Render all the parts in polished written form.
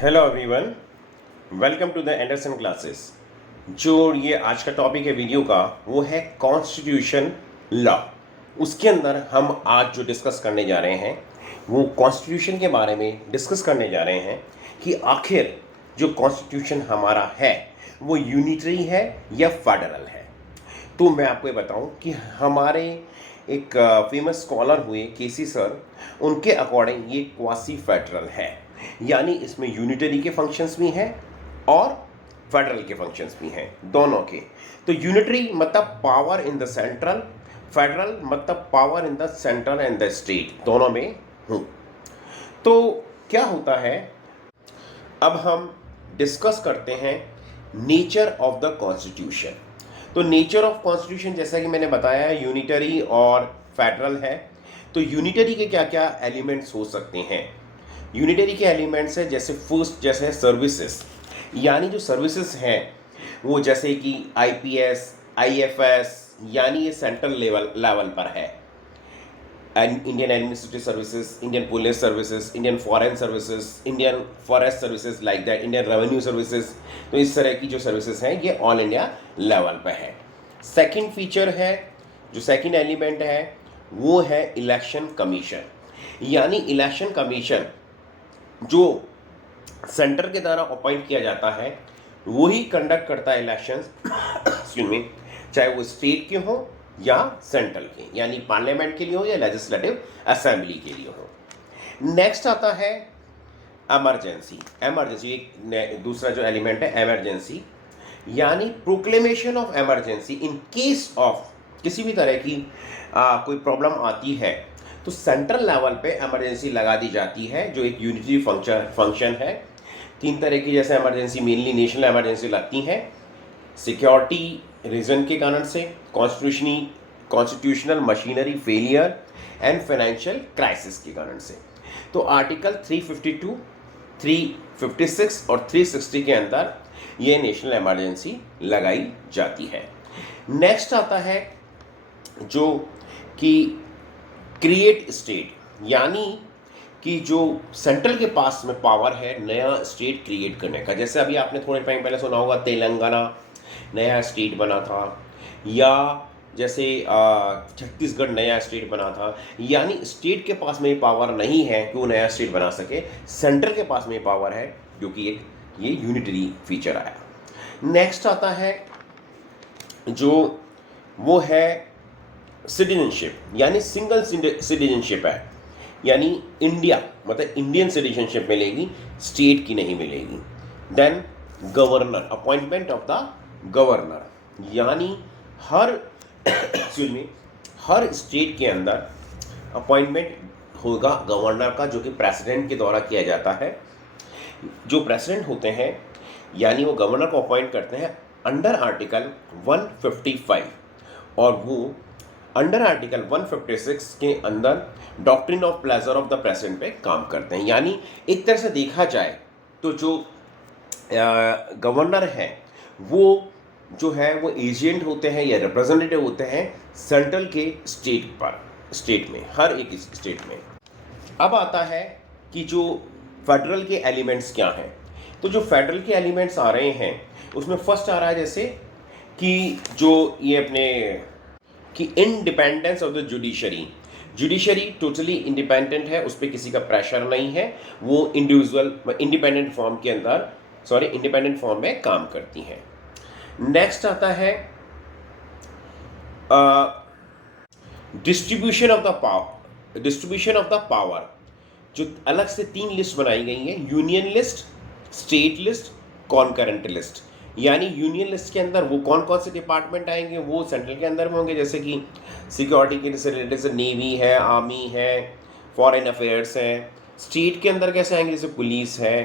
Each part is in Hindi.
Hello everyone, welcome to the Anderson classes. जो ये आज का टॉपिक है वीडियो का वो है कॉन्स्टिट्यूशन लॉ। उसके अंदर हम आज जो डिस्कस करने जा रहे हैं वो कॉन्स्टिट्यूशन के बारे में डिस्कस करने जा रहे हैं कि आखिर जो कॉन्स्टिट्यूशन हमारा है वो यूनिटरी है या फेडरल है। तो मैं आपको ये बताऊं कि हमारे एक फेमस स्कॉलर हुए केसी सर, उनके अकॉर्डिंग ये क्वासी फेडरल है, यानी इसमें यूनिटरी के फंक्शंस भी हैं और फेडरल के फंक्शंस भी हैं, दोनों के। तो यूनिटरी मतलब power in the central, federal मतलब power in the central and the state, दोनों में हूँ। तो क्या होता है, अब हम डिस्कस करते हैं नेचर ऑफ द कॉन्स्टिट्यूशन। तो नेचर ऑफ कॉन्स्टिट्यूशन जैसा कि मैंने बताया यूनिटरी और फेडरल है। तो यूनिटरी के क्या क्या एलिमेंट्स हो सकते हैं? यूनिटरी के एलिमेंट्स है जैसे फर्स्ट जैसे सर्विसेज, यानी जो सर्विसेज हैं वो जैसे कि आईपीएस, आईएफएस, यानी ये सेंट्रल लेवल पर है। Indian administrative services, Indian police services, Indian foreign services, Indian forest services like that, Indian revenue services. तो इस तरह की जो सर्विसेज हैं ये ऑल इंडिया लेवल पे है। सेकंड फीचर है, जो सेकंड एलिमेंट है वो है इलेक्शन कमीशन, यानी इलेक्शन कमीशन जो सेंटर के द्वारा अपॉइंट किया जाता है वही कंडक्ट करता है इलेक्शंस एक्सक्यूज मी, चाहे वो स्टेट के हो या सेंट्रल के, यानी पार्लियामेंट के लिए हो या लेजिस्लेटिव असेंबली के लिए हो। नेक्स्ट आता है इमरजेंसी। इमरजेंसी एक दूसरा जो एलिमेंट है इमरजेंसी, यानी proclamation of emergency in case of किसी भी तरह की कोई प्रॉब्लम आती है तो सेंट्रल लेवल पे इमरजेंसी लगा दी जाती है, जो एक यूनिटरी फंक्शन है। तीन तरह की जैसे इमरजेंसी मेनली नेशनल इमरजेंसी लगती हैं, सिक्योरिटी रीजन के कारण से, constitutional machinery failure and financial crisis के कारण से। तो आर्टिकल 352, 356 और 360 के अंदर ये नेशनल इमरजेंसी लगाई जाती है। नेक्स्ट आता है जो कि क्रिएट स्टेट, यानी कि जो सेंट्रल के पास में पावर है नया स्टेट क्रिएट करने का। जैसे अभी आपने थोड़े टाइम पहले सुना होगा तेलंगाना नया स्टेट बना था, या जैसे छत्तीसगढ़ नया स्टेट बना था। यानी स्टेट के पास में पावर नहीं है कि वो नया स्टेट बना सके, सेंट्रल के पास में पावर है, जो कि एक ये यूनिटरी फीचर आया। नेक्स्ट आता है जो वो है सिटीजनशिप, यानी सिंगल सिटीजनशिप है, यानी इंडिया मतलब इंडियन सिटीजनशिप मिलेगी, स्टेट की नहीं मिलेगी। Then governor, appointment of the governor, यानी हर एक्सक्यूज मी हर स्टेट के अंदर अपॉइंटमेंट होगा गवर्नर का, जो कि प्रेसिडेंट के द्वारा किया जाता है। जो प्रेसिडेंट होते हैं यानी वो गवर्नर को अपॉइंट करते हैं अंडर आर्टिकल 155, और वो अंडर आर्टिकल 156 के अंदर doctrine of pleasure of the president पे काम करते हैं। यानी एक तरह से देखा जाए तो जो गवर्नर है वो जो है वो एजेंट होते हैं या रिप्रेजेंटेटिव होते हैं सेंट्रल के स्टेट में, हर एक स्टेट में। अब आता है कि जो फेडरल के एलिमेंट्स क्या हैं। तो जो फेडरल के एलिमेंट्स आ रहे हैं उसमें फर्स्ट आ रहा है जैसे कि जो ये अपने कि independence of the judiciary totally independent है, उस पर किसी का प्रेशर नहीं है, वो इंडिविजुअल इंडिपेंडेंट फॉर्म में काम करती हैं। नेक्स्ट आता है डिस्ट्रीब्यूशन ऑफ द पावर, जो अलग से 3 लिस्ट बनाई गई है, union list, state list, concurrent list. यानी यूनियन लिस्ट के अंदर वो कौन कौन से डिपार्टमेंट आएंगे, वो सेंट्रल के अंदर में होंगे, जैसे कि सिक्योरिटी के रिलेटेड से नेवी है, आर्मी है, फॉरेन अफेयर्स है। स्टेट के अंदर कैसे आएंगे, जैसे पुलिस है,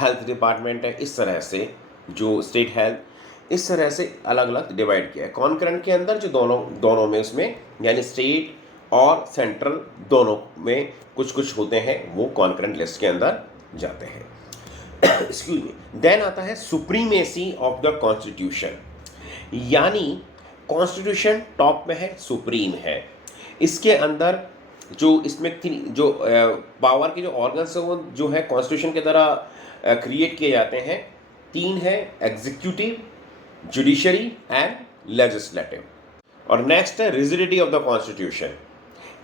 हेल्थ डिपार्टमेंट है, इस तरह से जो स्टेट हेल्थ, इस तरह से अलग अलग डिवाइड किया है। कॉन्करेंट के अंदर जो दोनों में उसमें यानी स्टेट और सेंट्रल दोनों में कुछ कुछ होते हैं, वो कॉन्करेंट लिस्ट के अंदर जाते हैं। Excuse me. देन आता है सुप्रीमेसी ऑफ द कॉन्स्टिट्यूशन, यानी कॉन्स्टिट्यूशन टॉप में है, सुप्रीम है। इसके अंदर जो इसमें जो पावर के जो ऑर्गन्स है वो जो है कॉन्स्टिट्यूशन की तरह क्रिएट किए जाते हैं। 3 है, एग्जीक्यूटिव, जुडिशरी एंड लेजिस्लेटिव। और नेक्स्ट है रिजिडिटी ऑफ द कॉन्स्टिट्यूशन,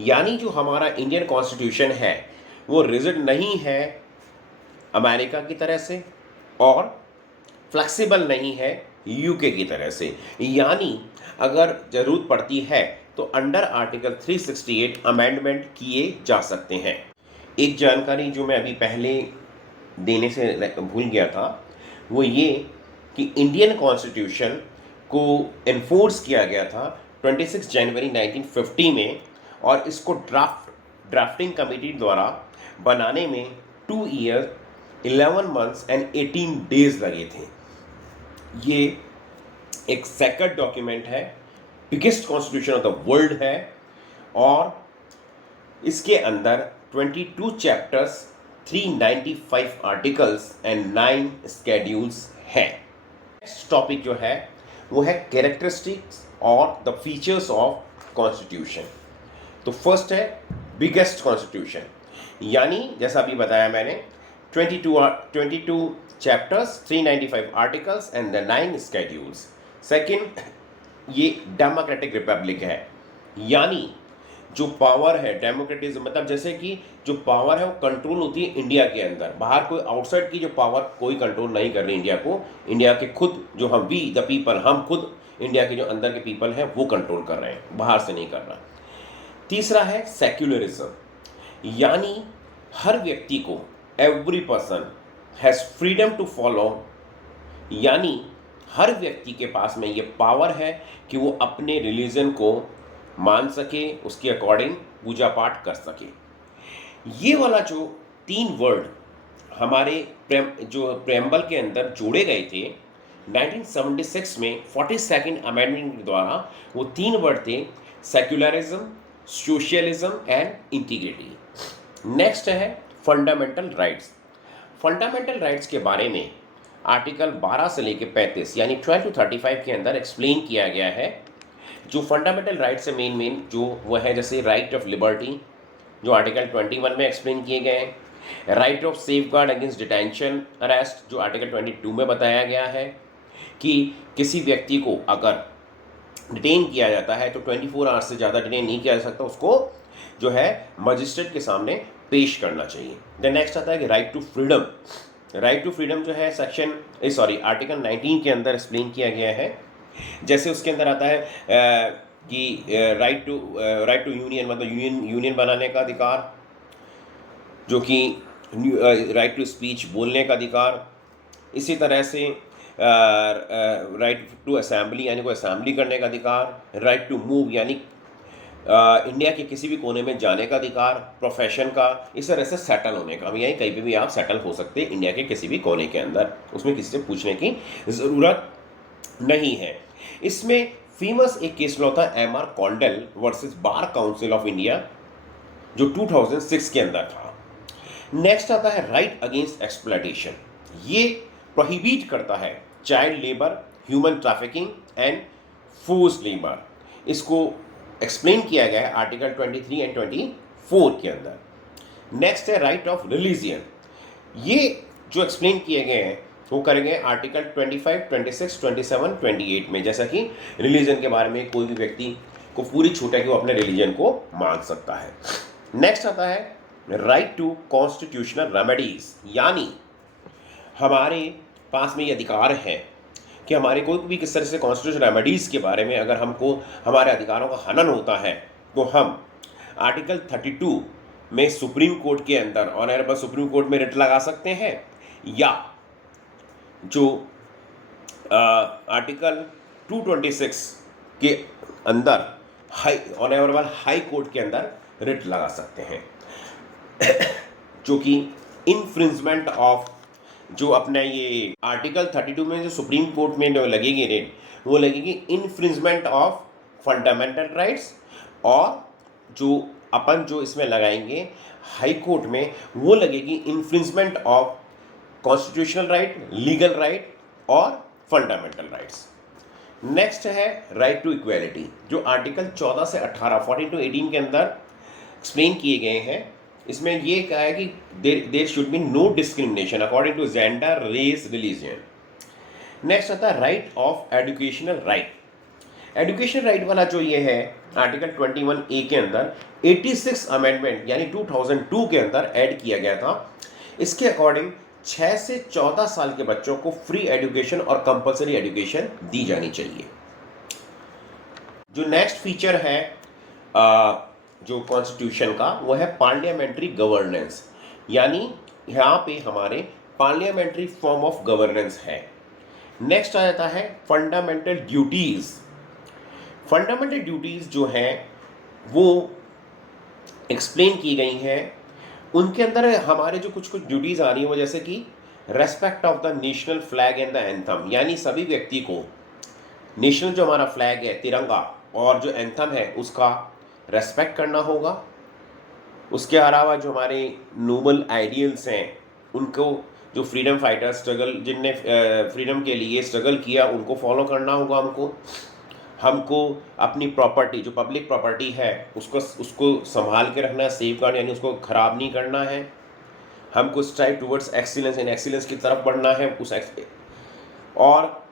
यानी जो हमारा इंडियन कॉन्स्टिट्यूशन है वो रिजिड नहीं है अमेरिका की तरह से और फ्लेक्सिबल नहीं है यूके की तरह से, यानी अगर ज़रूरत पड़ती है तो अंडर आर्टिकल 368 अमेंडमेंट किए जा सकते हैं। एक जानकारी जो मैं अभी पहले देने से भूल गया था वो ये कि इंडियन कॉन्स्टिट्यूशन को इन्फोर्स किया गया था 26 जनवरी 1950 में, और इसको ड्राफ्टिंग कमेटी द्वारा बनाने में 2 ईयर 11 मंथ्स एंड 18 डेज लगे थे। ये एक सेक्रेट डॉक्यूमेंट है, biggest constitution of the world है, और इसके अंदर 22 चैप्टर्स, 395 आर्टिकल्स एंड 9 स्केड्यूल्स हैं। नेक्स्ट टॉपिक जो है वो है कैरेक्टरिस्टिक्स और द फीचर्स ऑफ कॉन्स्टिट्यूशन। तो फर्स्ट है बिगेस्ट कॉन्स्टिट्यूशन, यानी जैसा अभी बताया मैंने 22 chapters, 395 articles and the 9 schedules. Second, ये डेमोक्रेटिक रिपब्लिक है, यानी जो पावर है डेमोक्रेटिज्म, मतलब जैसे कि जो पावर है वो कंट्रोल होती है इंडिया के अंदर, बाहर कोई आउटसाइड की जो पावर कोई कंट्रोल नहीं कर रही इंडिया को, इंडिया के खुद जो हम वी द पीपल, हम खुद इंडिया के जो अंदर के पीपल हैं वो कंट्रोल कर रहे हैं, बाहर से नहीं कर रहा। तीसरा है सेक्युलरिज्म, यानी हर व्यक्ति को, every person has freedom to follow, यानी हर व्यक्ति के पास में ये पावर है कि वो अपने रिलीजन को मान सके, उसके अकॉर्डिंग पूजा पाठ कर सके। ये वाला जो 3 वर्ड हमारे जो प्रेम्बल के अंदर जोड़े गए थे 1976 में 42nd अमेंडमेंट के द्वारा, वो 3 वर्ड थे secularism, socialism and integrity. Next है फंडामेंटल राइट्स। फंडामेंटल राइट्स के बारे में आर्टिकल 12 से लेकर 35 यानी 12 to 35 के अंदर एक्सप्लेन किया गया है। जो फंडामेंटल राइट्स है मेन जो वो है, जैसे राइट ऑफ लिबर्टी जो आर्टिकल 21 में एक्सप्लेन किए गए हैं, right of safe guard against detention arrest जो आर्टिकल 22 में बताया गया है कि किसी व्यक्ति को अगर डिटेन किया जाता है तो 24 आवर्स से ज़्यादा डिटेन नहीं किया जा सकता, उसको जो है मजिस्ट्रेट के सामने पेश करना चाहिए। देन नेक्स्ट आता है कि right to freedom. Right to freedom जो है आर्टिकल 19 के अंदर एक्सप्लेन किया गया है। जैसे उसके अंदर आता है कि राइट टू यूनियन, मतलब यूनियन बनाने का अधिकार, जो कि राइट टू स्पीच बोलने का अधिकार, इसी तरह से राइट टू असेंबली यानी कोई असेंबली करने का अधिकार, राइट टू मूव यानी इंडिया के किसी भी कोने में जाने का अधिकार, प्रोफेशन का, इस तरह से सेटल होने का, यानी कहीं पे भी आप सेटल हो सकते हैं इंडिया के किसी भी कोने के अंदर, उसमें किसी से पूछने की ज़रूरत नहीं है। इसमें फेमस एक केस लॉ था MR Condell versus bar council of India जो 2006 के अंदर था। नेक्स्ट आता है राइट अगेंस्ट एक्सप्लॉयटेशन। ये प्रोहिबिट करता है child labour, human trafficking and force labour. इसको एक्सप्लेन किया गया है आर्टिकल 23 एंड 24 के अंदर। नेक्स्ट है राइट ऑफ रिलीजियन। ये जो एक्सप्लेन किए गए हैं वो करेंगे आर्टिकल 25, 26, 27, 28 में, जैसा कि रिलीजन के बारे में कोई भी व्यक्ति को पूरी छूट है कि वो अपने रिलीजन को मान सकता है। नेक्स्ट आता है राइट टू कॉन्स्टिट्यूशनल रेमेडीज, यानी हमारे पास में ये अधिकार है कि हमारे कोई भी किस तरह से कॉन्स्टिट्यूशनल रेमेडीज़ के बारे में अगर हमको हमारे अधिकारों का हनन होता है तो हम आर्टिकल 32 में सुप्रीम कोर्ट के अंदर ऑनरेबल सुप्रीम कोर्ट में रिट लगा सकते हैं, या जो आर्टिकल 226 के अंदर ऑनरेबल हाई कोर्ट के अंदर रिट लगा सकते हैं, जो कि इन्फ्रिंजमेंट ऑफ जो अपना ये आर्टिकल 32 में जो सुप्रीम कोर्ट में जो लगेगी रेट, वो लगेगी इन्फ्रिंजमेंट ऑफ फंडामेंटल राइट्स, और जो अपन जो इसमें लगाएंगे हाई कोर्ट में वो लगेगी infringement of constitutional right, legal right और फंडामेंटल राइट्स। नेक्स्ट है राइट टू इक्वालिटी जो आर्टिकल 14 से 18 14 to 18 के अंदर एक्सप्लेन किए गए हैं। इसमें ये कहा है कि there should be no discrimination according to gender, race, religion. Next आता है right of educational right. Education right वाला जो ये है आर्टिकल 21A के अंदर 86 अमेंडमेंट यानी 2002 के अंदर ऐड किया गया था। इसके अकॉर्डिंग 6 से 14 साल के बच्चों को फ्री एजुकेशन और कंपलसरी एजुकेशन दी जानी चाहिए। जो नेक्स्ट फीचर है जो कॉन्स्टिट्यूशन का, वो है पार्लियामेंट्री गवर्नेंस, यानी यहाँ पे हमारे पार्लियामेंट्री फॉर्म ऑफ गवर्नेंस है। नेक्स्ट आ जाता है फंडामेंटल ड्यूटीज़। फंडामेंटल ड्यूटीज़ जो हैं वो एक्सप्लेन की गई हैं। उनके अंदर हमारे जो कुछ कुछ ड्यूटीज़ आ रही हैं वो जैसे कि respect of the national flag and the anthem, यानी सभी व्यक्ति को नेशनल जो हमारा फ्लैग है तिरंगा और जो एंथम है उसका रेस्पेक्ट करना होगा। उसके अलावा जो हमारे नोबल आइडियल्स हैं उनको, जो फ्रीडम फाइटर स्ट्रगल जिनने फ्रीडम के लिए स्ट्रगल किया, उनको फॉलो करना होगा। हमको अपनी प्रॉपर्टी जो पब्लिक प्रॉपर्टी है उसको संभाल के रखना है, सेफ गार्ड, यानी उसको ख़राब नहीं करना है। हमको स्ट्राइव टूवर्ड्स एक्सीलेंस, इन एक्सीलेंस की तरफ बढ़ना है और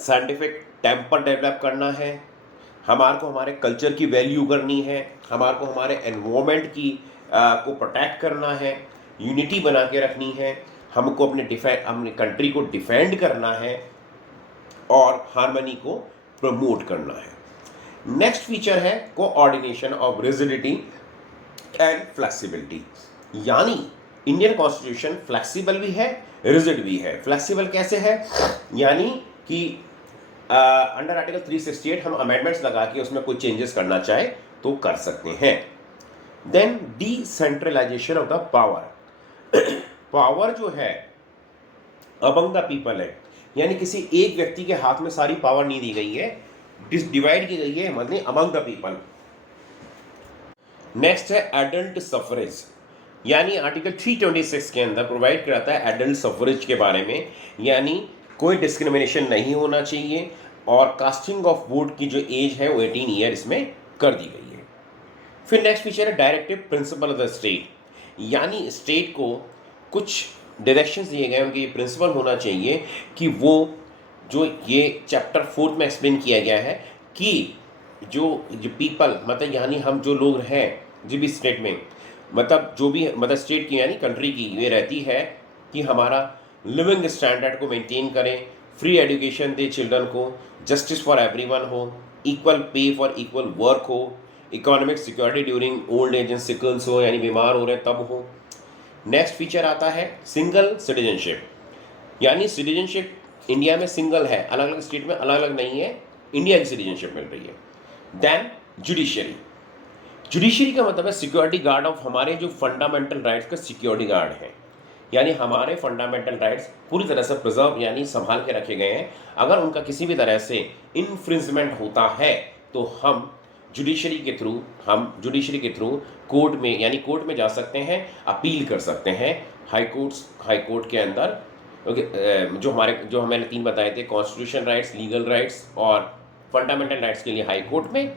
साइंटिफिक टेम्पर डेवलप करना है। हमारे को हमारे कल्चर की वैल्यू करनी है, हमारे को हमारे एनवायरनमेंट की को प्रोटेक्ट करना है, यूनिटी बना के रखनी है, हमको अपने कंट्री को डिफेंड करना है और हार्मनी को प्रमोट करना है। नेक्स्ट फीचर है coordination of rigidity and flexibility, यानी इंडियन कॉन्स्टिट्यूशन फ्लेक्सिबल भी है, रिजिड भी है। फ्लेक्सिबल कैसे है, यानी कि अंडर आर्टिकल 368 हम अमेंडमेंट्स लगा के उसमें कोई चेंजेस करना चाहे तो कर सकते हैं। Then decentralisation of the power. Power जो है अमंग द पीपल है, यानी किसी एक व्यक्ति के हाथ में सारी पावर नहीं दी गई है, डिवाइड की गई है, मतलब अमंग द पीपल। नेक्स्ट है एडल्ट सफरेज, यानी आर्टिकल 326 के अंदर प्रोवाइड कराता है एडल्ट सफरेज के बारे में, यानी कोई डिस्क्रिमिनेशन नहीं होना चाहिए और कास्टिंग ऑफ वोट की जो एज है वो 18 ईयर इसमें कर दी गई है। फिर नेक्स्ट फीचर है directive principle of the state, यानी स्टेट को कुछ डायरेक्शंस दिए गए, उनके ये प्रिंसिपल होना चाहिए कि वो जो ये चैप्टर 4 में एक्सप्लेन किया गया है कि जो पीपल, मतलब यानी हम जो लोग हैं जो भी स्टेट में, मतलब जो भी मतलब स्टेट की यानी कंट्री की ये रहती है कि हमारा लिविंग स्टैंडर्ड को मेंटेन करें, फ्री एजुकेशन दे चिल्ड्रन को, जस्टिस फॉर एवरीवन हो, equal pay for equal work हो, economic security during old age and sickness हो, यानी बीमार हो रहे हैं तब हो। नेक्स्ट फीचर आता है सिंगल सिटीजनशिप, यानी सिटीजनशिप इंडिया में सिंगल है, अलग अलग स्टेट में अलग अलग नहीं है, इंडिया की सिटीजनशिप मिल रही है। Then judiciary. जुडिशरी का मतलब है सिक्योरिटी गार्ड ऑफ हमारे जो फंडामेंटल राइट्स का सिक्योरिटी गार्ड है, यानी हमारे फंडामेंटल राइट्स पूरी तरह से प्रिजर्व यानी संभाल के रखे गए हैं। अगर उनका किसी भी तरह से इन्फ्रिंजमेंट होता है तो हम जुडिशरी के थ्रू कोर्ट में, यानी कोर्ट में जा सकते हैं, अपील कर सकते हैं हाई कोर्ट के अंदर। जो मैंने 3 बताए थे, कॉन्स्टिट्यूशन राइट्स, लीगल राइट्स और फंडामेंटल राइट्स के लिए हाई कोर्ट में,